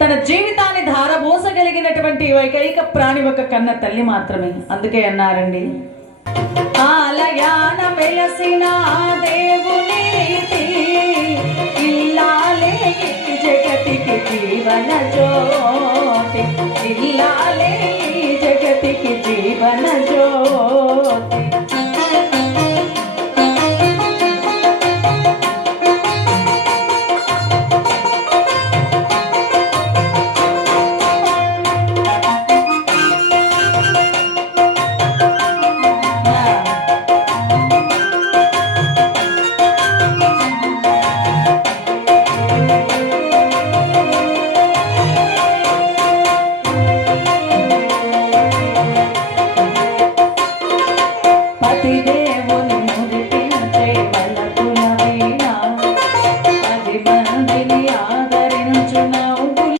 తన జీవితాన్ని ధారబోసగలిగినటువంటి ఏకైక ప్రాణి ఒక కన్న తల్లి మాత్రమే. అందుకే అన్నారండి, ఆలయాన వెలసిన దేవుని ఇల్లాలే జగతికి జీవన జ్యోతి, ఇల్లాలే జగతికి జీవన జ్యోతి.